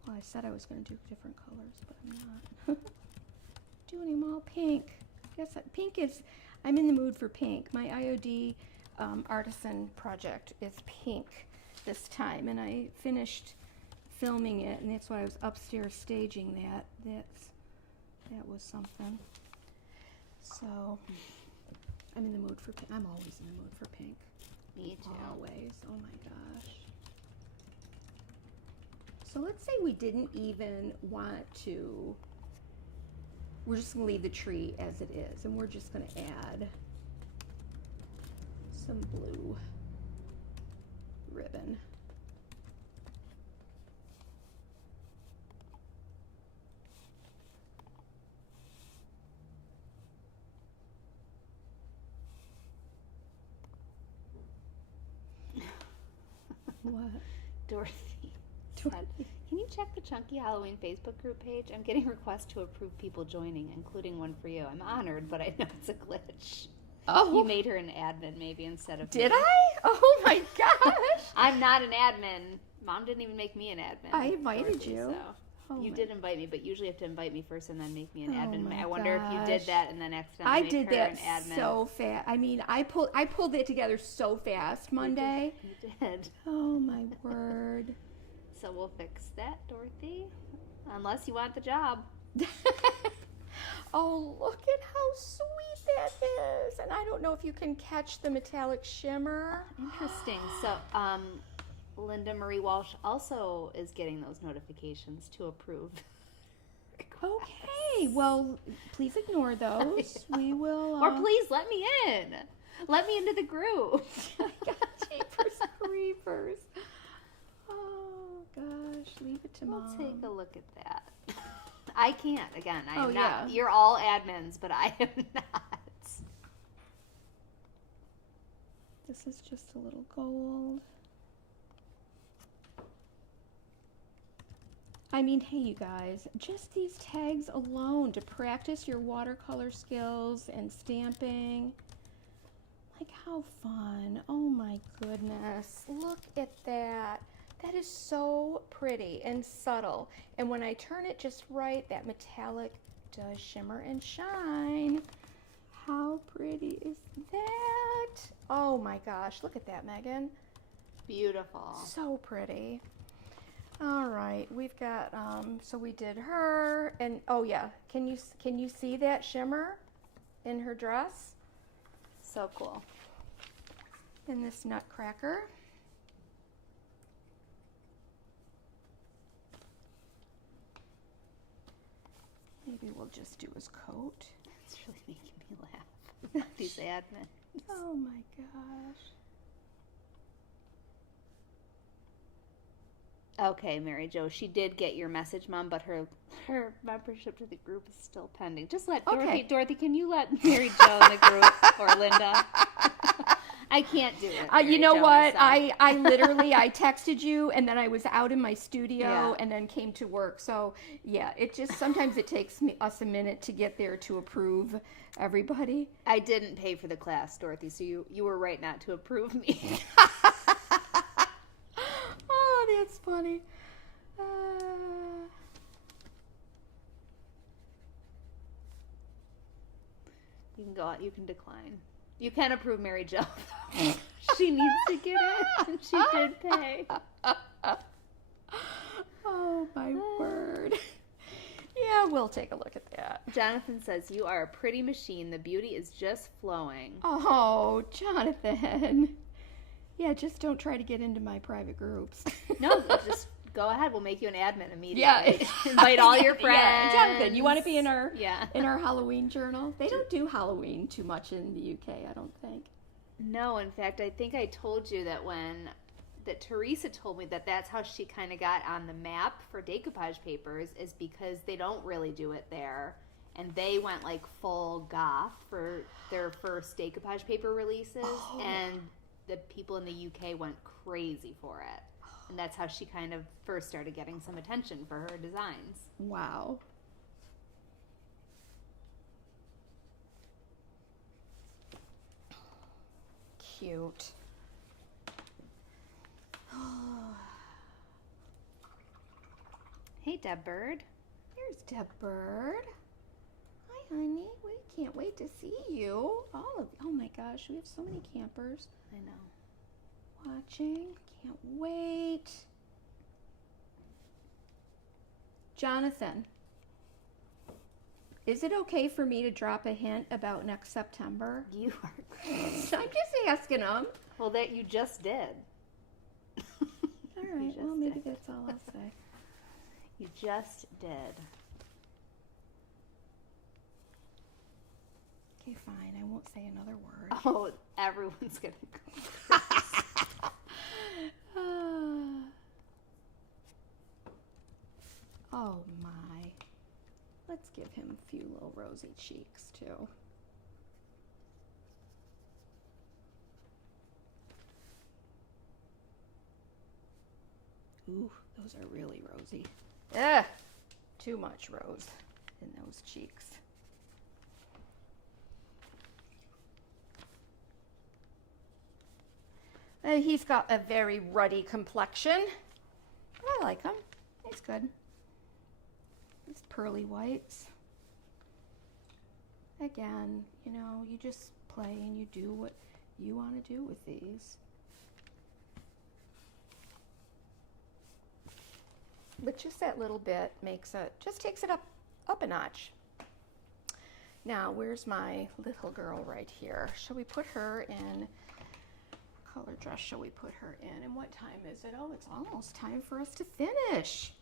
Well, I said I was going to do different colors, but I'm not. Doing them all pink. Yes, pink is, I'm in the mood for pink. My I.O.D. Artisan project is pink this time, and I finished filming it, and that's why I was upstairs staging that. That was something. So, I'm in the mood for pink. I'm always in the mood for pink. Me too. Always. Oh my gosh. So let's say we didn't even want to, we're just going to leave the tree as it is, and we're just going to add some blue ribbon. What? Dorothy said, can you check the Chunky Halloween Facebook group page? I'm getting requests to approve people joining, including one for you. I'm honored, but I know it's a glitch. Oh. You made her an admin maybe instead of Did me. I? Oh my gosh. I'm not an admin. Mom didn't even make me an admin. I invited Dorothy, you. So. Oh You my- did invite me, but usually you have to invite me first and then make me an Oh admin. my I wonder if you did gosh. that and then accidentally I made did her that an admin. so fast. I mean, I pulled it together so fast Monday. You did. Oh my word. So we'll fix that, Dorothy. Unless you want the job. Oh, look at how sweet that is. And I don't know if you can catch the metallic shimmer. Interesting. So, Linda Marie Walsh also is getting those notifications to approve. Okay, well, please ignore those. We will. Or please let me in. Let me into the group. Jeepers creepers. Oh gosh, leave it to We'll Mom. take a look at that. I can't. Again, I am Oh, not. yeah. You're all admins, but I am not. This is just a little gold. I mean, hey, you guys, just these tags alone to practice your watercolor skills and stamping. Like, how fun. Oh my goodness. Look at that. That is so pretty and subtle. And when I turn it just right, that metallic does shimmer and shine. How pretty is that? Oh my gosh, look at that, Megan. Beautiful. So pretty. All right, we've got, so we did her, and oh yeah, can you see that shimmer in her dress? So cool. In this nutcracker. Maybe we'll just do his coat. It's really making me laugh. These admins. Oh my gosh. Okay, Mary Jo, she did get your message, Mom, but her membership to the group is still pending. Just let Dorothy. Okay. Dorothy, can you let Mary Jo in the group or Linda? I can't do it. Mary You know Jo what? myself. I literally, I texted you, and then I was out in my studio, Yeah. and then came to work. So yeah, it just sometimes it takes us a minute to get there to approve everybody. I didn't pay for the class, Dorothy, so you were right not to approve me. Oh, that's funny. You can go out. You can decline. You can approve Mary Jo. She needs to get it, and she did pay. Oh my word. Yeah, we'll take a look at that. Jonathan says, you are a pretty machine. The beauty is just flowing. Oh, Jonathan. Yeah, just don't try to get into my private groups. No, just go ahead. We'll make you an admin immediately. Yeah. Invite all your friends. Yeah, Jonathan, you want to be in our Yeah. in our Halloween journal? They don't do Halloween too much in the UK, I don't think. No, in fact, I think I told you that Teresa told me that that's how she kind of got on the map for decoupage papers is because they don't really do it there. and they went like full goth for their first decoupage paper releases, and the people in the UK went crazy for it. And that's how she kind of first started getting some attention for her designs. Wow. Cute. Hey, Deb Bird. Here's Deb Bird. Hi, honey. We can't wait to see you. Oh my gosh, we have so many campers I know. watching. Can't wait. Jonathan, is it okay for me to drop a hint about next September? You are I'm just asking him. Well, that you just did. All right, well, maybe that's all I'll say. You just did. Okay, fine. I won't say another word. Oh, everyone's going to go. Oh my. Let's give him a few little rosy cheeks too. Ooh, those are really rosy. Ugh, too much rose in those cheeks. He's got a very ruddy complexion. I like him. He's good. These pearly whites. Again, you know, you just play and you do what you want to do with these. But just that little bit makes it, just takes it up a notch. Now, where's my little girl right here? Shall we put her in, color dress shall we put her in? And what time is it? Oh, it's almost time for us to finish.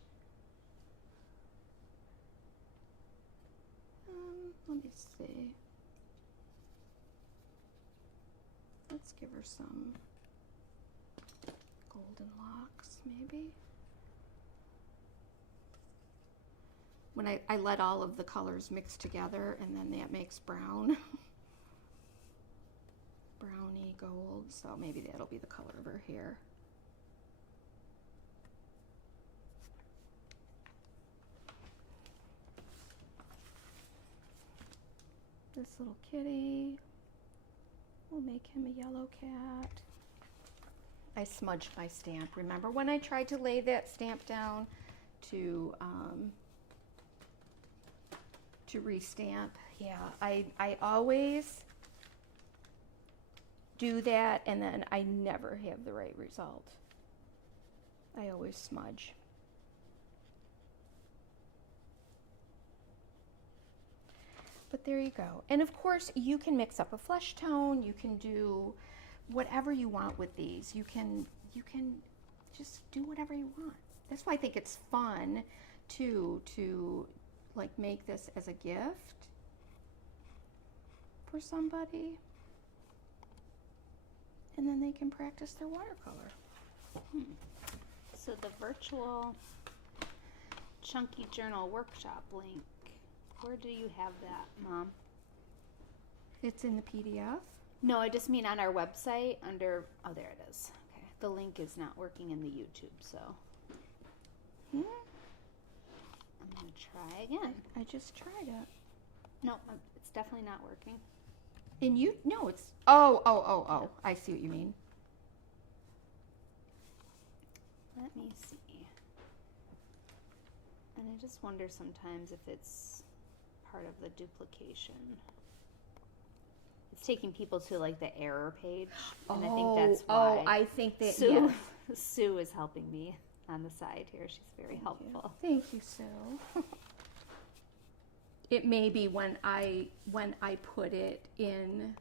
Let me see. Let's give her some golden locks, maybe. When I let all of the colors mix together, and then that makes brown. Browny gold, so maybe that'll be the color of her hair. This little kitty, we'll make him a yellow cat. I smudged my stamp. Remember when I tried to lay that stamp down to restamp? Yeah, I always do that, and then I never have the right result. I always smudge. But there you go. And of course, you can mix up a flesh tone. You can do whatever you want with these. You can just do whatever you want. That's why I think it's fun to like make this as a gift for somebody, and then they can practice their watercolor. So the virtual Chunky Journal workshop link, where do you have that, Mom? It's in the PDF. No, I just mean on our website under, oh, there it is. Okay. The link is not working in the YouTube, so I'm going to try again. I just tried it. No, it's definitely not working. And you, no, it's, oh, I see what you mean. Let me see. And I just wonder sometimes if it's part of the duplication. It's taking people to like the error page, and I think that's why. Oh, I think that, Sue, yes. Sue is helping me on the side here. She's very helpful. Thank you, Sue. It may be when I put it in.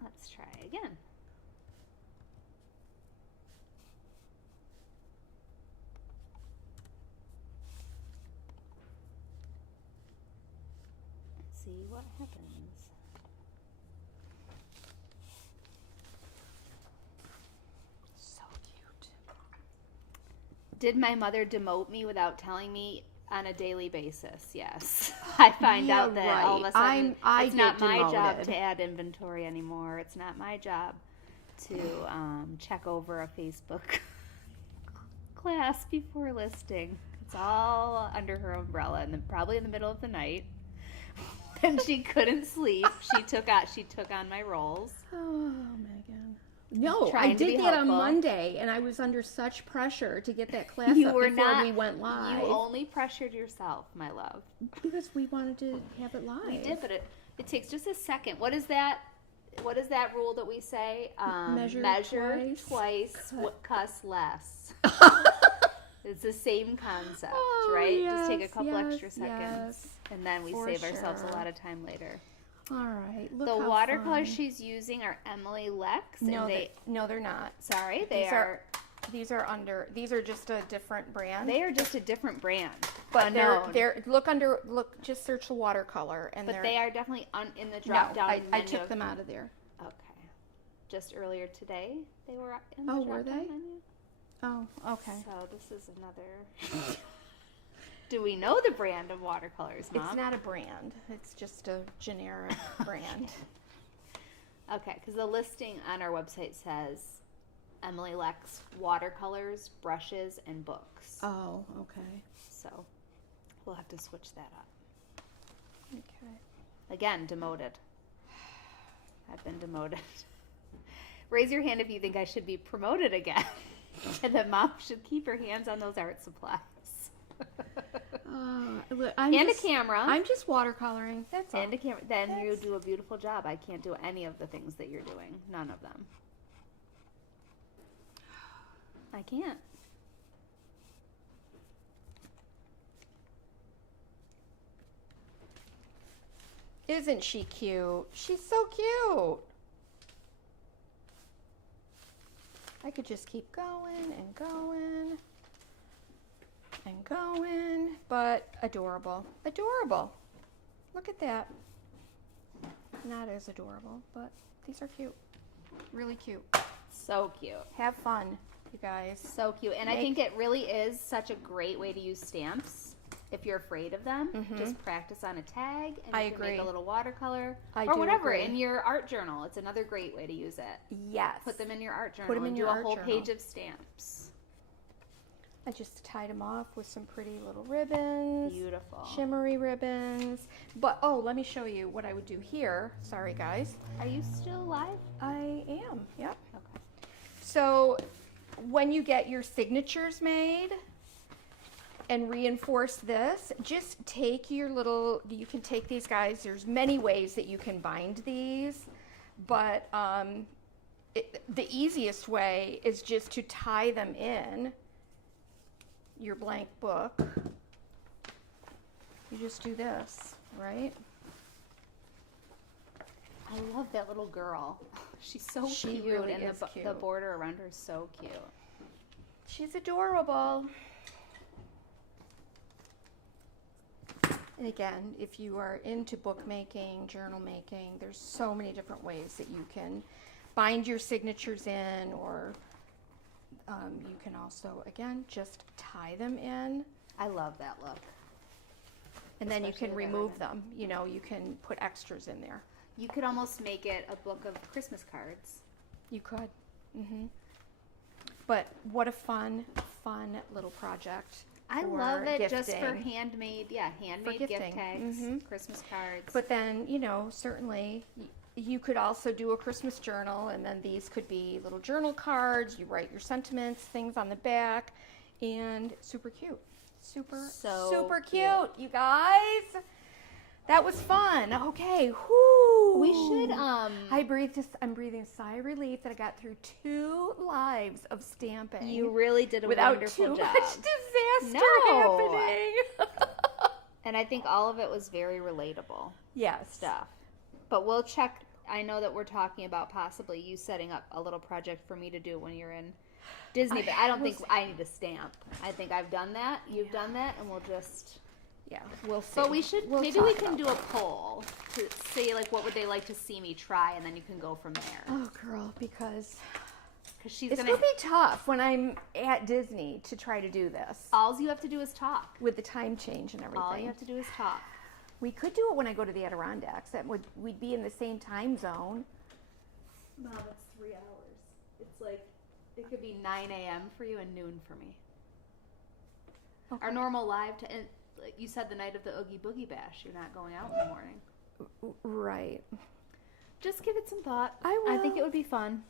Let's try again. Let's see what happens. So cute. Did my mother demote me without telling me On a daily basis, yes. I find out that all of a sudden it's not my job to add inventory anymore. It's not my job to check over a Facebook class before listing. It's all under her umbrella, and then probably in the middle of the night when she couldn't sleep, she took on my roles. Oh, Megan. No, I Trying to be did that on helpful. Monday, and I was under such pressure to get that class You up were before not. we went live. You only pressured yourself, my love. Because we wanted to have it live. We did, but it takes just a second. What is that rule that we say? Measure twice, cuss less. It's the same concept, Oh, right? yes, Just take a couple yes, extra seconds, yes, and then we for save ourselves a sure. lot of time later. All right. Look The how watercolors fun. she's using are Emily Lex. No, and they're not. sorry, These are these are just a different brand. they are just a different brand. but unknown. they're just search the watercolor and But they are definitely in the no, drop down menu. I took them out of there. Okay. Just earlier today, they were in the Oh, drop were down they? menu. Oh, okay. So this is another. Do we know the brand of watercolors, Mom? It's not a brand. It's just a generic brand. Okay, because the listing on our website says Emily Lex watercolors, brushes, and books. Oh, okay. So we'll have to switch that up. Okay. Again, demoted. I've been demoted. Raise your hand if you think I should be promoted again. And that Mom should keep her hands on those art supplies. Look, And a camera. I'm just watercoloring. That's all. And a camera. Then you That's- do a beautiful job. I can't do any of the things that you're doing. None of them. I can't. Isn't she cute? She's so cute. I could just keep going and going and going, but adorable. Adorable. Look at that. Not as adorable, but these are cute. Really cute. So cute. Have fun, you guys. So cute. And I think it really is such a great way to use stamps. If you're afraid of them, just practice on a tag and I you can make agree. a little watercolor I or do whatever agree. in your art journal. It's another great way to use it. Yes. Put them in your art journal Put 'em in and your do a art whole journal. page of stamps. I just tied them off with some pretty little ribbons. Beautiful. Shimmery ribbons. But, oh, let me show you what I would do here. Sorry, guys. Are you still live? I am, yep. Okay. So when you get your signatures made and reinforce this, just take your little, you can take these guys, there's many ways that you can bind these, but the easiest way is just to tie them in your blank book. You just do this, right? I love that little girl. She's so She cute, really and is the cute. border around her is so cute. She's adorable. And again, if you are into bookmaking, journal making, there's so many different ways that you can bind your signatures in, or you can also, again, just tie them in, I love that look. and then you Especially can with that remove ribbon. them. You know, you can put extras in there. You could almost make it a book of Christmas cards. You could. But what a fun little project. I for love it just for gifting. handmade gift gifting. tags, Christmas cards. But then, you know, certainly you could also do a Christmas journal, and then these could be little journal cards. You write your sentiments, things on the back, and super cute. Super So cute, you guys. That was fun. Okay, whoo. we should I'm breathing a sigh of relief that I got through 2 lives of stamping. you really did a without wonderful too job. much disaster No. happening. And I think all of it was very relatable Yes. stuff. But we'll check. I know that we're talking about possibly you setting up a little project for me to do when you're in Disney, but I don't think I need a stamp. I think I've done that. You've done that, and we'll just. Yeah, we'll see. But we should We'll maybe we talk can about do a poll to say like what would they like to see me try, and then you can go from there. Oh, girl, because because she's It's gonna. going to be tough when I'm at Disney to try to do this All you have to do is talk. with the time change and everything. All you have to do is talk. We could do it when I go to the Adirondacks. We'd be in the same time zone. Mom, it's 3 hours. It's like it could be 9 a.m. for you and noon for me. Okay. Our normal live. And like you said the night of the Oogie Boogie Bash, you're not going out in the morning. Right. Just give it some thought. I will. I think it would be fun.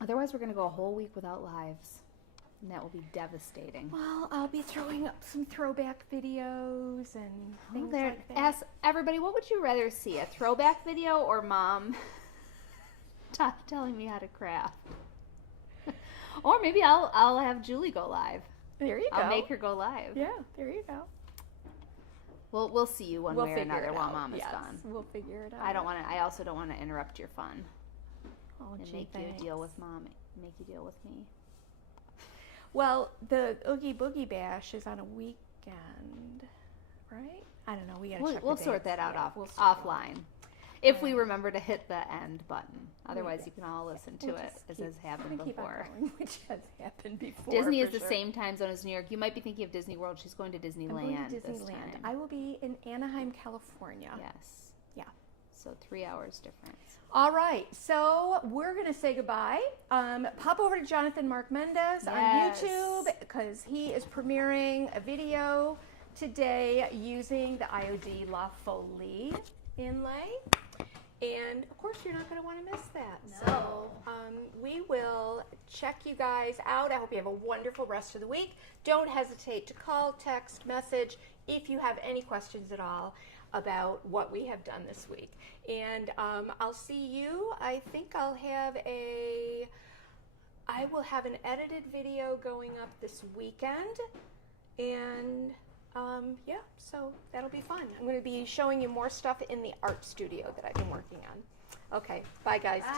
Otherwise, we're going to go a whole week without lives. And that will be devastating. Well, I'll be throwing up some throwback videos and things like that. Ask everybody, what would you rather see? A throwback video or Mom telling me how to craft? Or maybe I'll have Julie go live. There you go. I'll make her go live. Yeah, there you go. We'll see you one way or another while Mom is yes, gone. We'll figure it out. I also don't want to interrupt your fun Oh, and gee, make thanks. you deal with Mom. Make you deal with me. Well, the Oogie Boogie Bash is on a weekend, right? I don't know. We gotta check. We'll the sort dates. that out Yeah, off we'll sort it out. offline. If we remember to hit the end button. Otherwise, Yeah. you can all listen to We'll it just as keep- has happened we'll keep on before. going, which has happened before. Disney is for the sure. same time zone as New York. You might be thinking of Disney World. She's going to I'm Disneyland going to this Disneyland. time. I will be in Anaheim, California. Yes. Yeah. So 3 hours difference. All right, so we're going to say goodbye. Pop over to Jonathan Mark Mendez on Yes. YouTube because he is premiering a video today using the I.O.D. La Folie inlay. And of course, you're not going to want to miss that. No. So we will check you guys out. I hope you have a wonderful rest of the week. Don't hesitate to call, text, message if you have any questions at all about what we have done this week. And I'll see you. I think I will have an edited video going up this weekend. And yeah, so that'll be fun. I'm going to be showing you more stuff in the art studio that I've been working on. Okay, bye guys. Bye. Take